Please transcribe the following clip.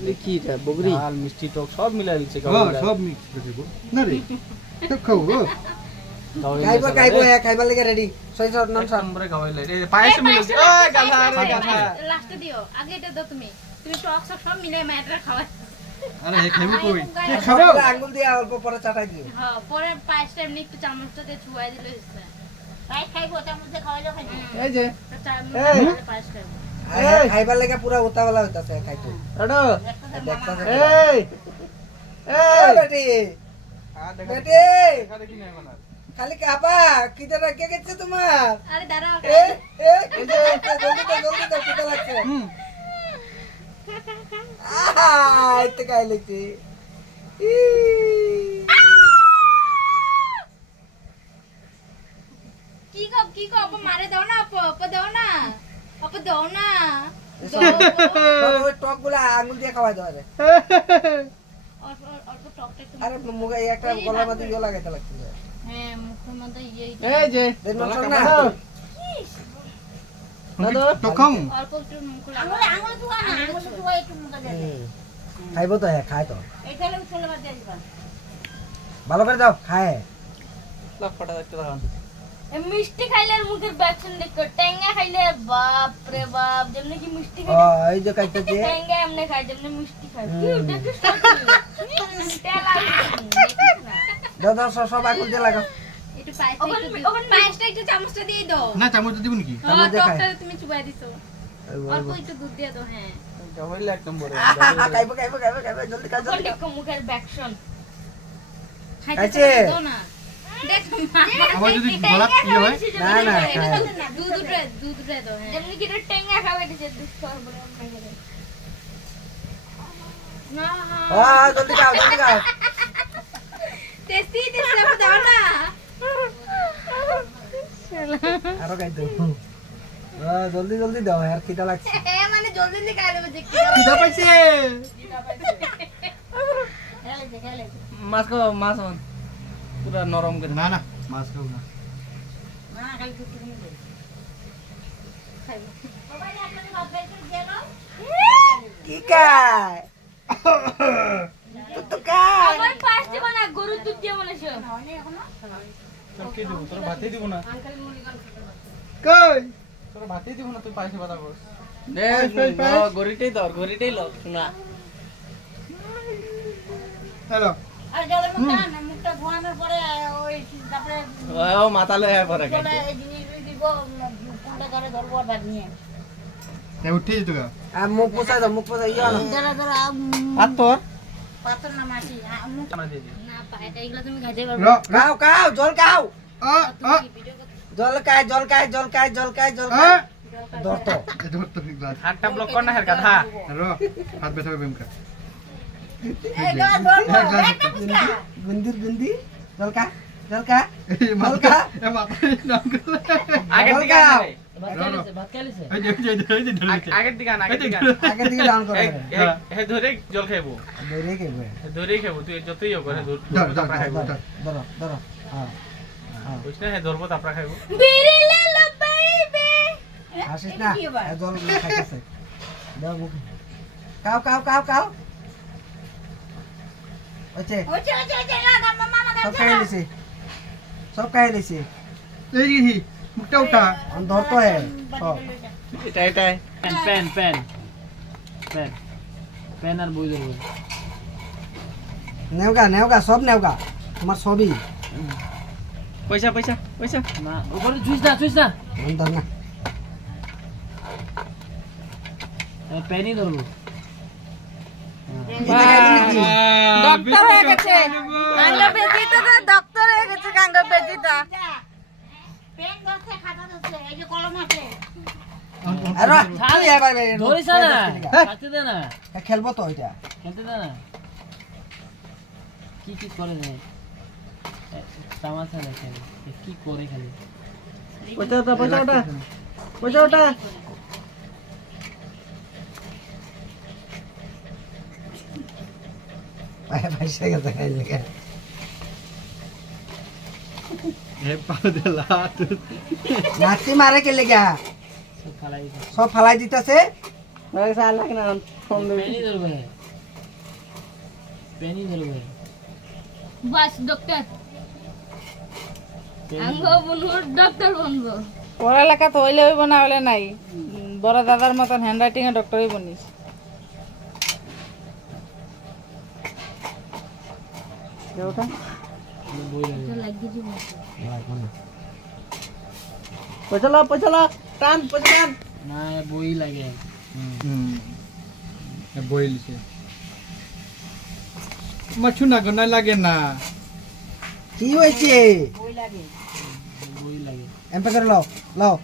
দেখি এটা বগরি লাল মিষ্টি টক সব মিলাই দিচ্ছে সব মিক্স করে দেব না রে খাও গো খাইবো খাইবার লাগি রেডি সই সর নন সর নম্বরে খাওয়াইলে এই পায়েস মিলাইছে ওই গাধা রে গাধা লাস্টে দিও আগে এটা দাও তুমি টক সব মিলাই মায়েরা খাওয়া আরে হে খাইবো কই খাবো আঙ্গুল দিয়ে অল্প পরে চাটাই দিও হ্যাঁ পরে পায়েসটা এমনি একটু চামচটা দিয়ে ছুঁয়াই দিলে হইছে পায়েস খাইবো চামচ দিয়ে খাওয়াইলো খাইবো এই যে চামচ পায়েস খাইবো খাইবার লাগি পুরা উতাওয়ালা হইতাছে খাইতো এডো দেখতাছে এই এই বেটি বেটি দেখি না এখন খালি কাপা কিটা কে গেছে তোমার আরে দাঁড়াও এ জলদি দাও কিটা লাগছে আইতে খাই লাগছে কি গো মারে দাও না আপা দাও না আপা দাও না ওই টক গুলা আঙ্গুল দিয়ে খাওয়াই দাও রে অল্প টকটা একটু আরে মুখে একটা গলার মধ্যে ইয়ে লাগাইতে লাগছে হ্যাঁ মুখের মধ্যে এই যে না দাদা তো খাও অল্প একটু মুখ লাগা আঙুল ধোয়া না আঙুল ধোয়া একটু মুখে দে খাইবো তো হ্যাঁ খাই তো এইখানে চলে বাদ দিয়ে দিবা ভালো করে দাও খায় লাখ ফটা দেখতে লাগান মিষ্টি খাইলে মুখের ব্যাকশন দেখো টেঙ্গা খাইলে বাপ রে বাপ যেমন কি মিষ্টি ও এই যে কাইতেছে টেঙ্গা এমনি খাই যেমন মিষ্টি খাই কি দেখিস তেলা দাও দাও সব আঙুল দিয়ে লাগাও একটু পায়েসটা একটু চামচটা দিয়ে দাও না চামচ দিব নাকি চামচ দিয়ে খাই টকটা তুমি চুবাই দিছো অল্প একটু দুধ দিয়ে দাও হ্যাঁ খাওয়াইলে এক নম্বরে খাইবো জলদি খাও জলদি দেখো মুখের ব্যাকশন খাইছে দাও না দেখো আবার যদি গলা ইয়ে হয় না দুধ দাও হ্যাঁ যেমন কি এটা টেঙ্গা খাবে দিছে দুধ খাওয়ার পরে না ও জলদি খাও টেস্টি দাও না আরো খাইতো জলদি দাও यार কিটা লাগছে মানে জলদি খাই দেব যে কিটা পাইছে খেলে মাছ খাও মাছ পুরা নরম করে না না মাছ খাও না না খালি দুধ নিয়ে দে খাইবো বাবা রে আপনি ভাত বের করে দিয়ে নাও কি খায় তো খায় আমার পাঁচ দিব না গরুর দুধ দিয়ে বানাইছো নাওনি এখনো তোর কি দেব তোর ভাতই দিব না আঙ্কেল মুড়িগান কই তোর ভাতই দিব না তুই পায়েসে বাতা করছ গরিটাই ল শোনা হ্যালো আর জলের মুখটা ধোয়ানোর পরে ওই তারপরে ও মাতালে পরে বলে এই জিনিস দিব কোনটা করে ধরবো আর ভাত নিয়ে তাই উঠে যেত গা মুখ পোছাই ইয়া না যারা আর তোর পাতর না মাটি মুখ আমরা দিয়ে দিই না পায়টা এগুলো তুমি খাইতে পারবে খাও জল খাও আ জল খায় ধরতো ধরতো গ্লাস হাতটা ব্লক কর না হের গাধা র হাত ব্যথা হবে বেমকা এই ধর গুন্দি জল খা এই মালকা এ মাথা নাম করে আগের দিকে আনে ভাত খাইছে এই যে ধরে আগের দিকে আন আগে দিকে ডাউন করে হে ধরে জল খাইবো ধরে কেবে ধরেই খাইবো তুই যতই হোক করে ধর ধরো হ্যাঁ বুঝছ না হে ধরবো তারপর খাইবো বিড়ি লে লো বেবি আসিস না জল খাইতেছে দাও মুখ খাও ওচে লাগা মামা সব খাই লিছি এই কি মুখটা উঠা ধরতো হে সব এটা পেন আর বই দেবো নেওগা সব নেওগা তোমার সবই পয়সা না উপরে জুস না ধর না পেনই ধরবো ডক্টর হয়ে গেছে গাঙ্গা বেজিটা ডক্টর হয়ে গেছে গাঙ্গা বেজিটা পেন ধরছে খাতা ধরছে এই যে কলম আছে আরে ছাড় এবার ধরিস না কাটতে দে না খেলবো তো এটা খেলতে দে না কি করে রে তামাশা দেখে কি করে খালি পয়সা ওটা पैसे का खाई लेके हे पादला नाची मारे के ले गया सब फलाई दीता से নয় সাল লাগে না পেনই ধরবে পেনই ধরবে বাস ডক্টর আঙ্গ বনুর ডক্টর বনবো পড়ালেখা তো হইলে হইব না হলে নাই বড় দাদার মতন হ্যান্ডরাইটিং এ ডক্টরই বনিস ওটা বই লাগে লাগিয়ে দিব পচলা টান পচলান না বই লাগে বইলছে মাছু না গনা লাগে না কি হয়েছে বই লাগে এমপে করে লাও লাও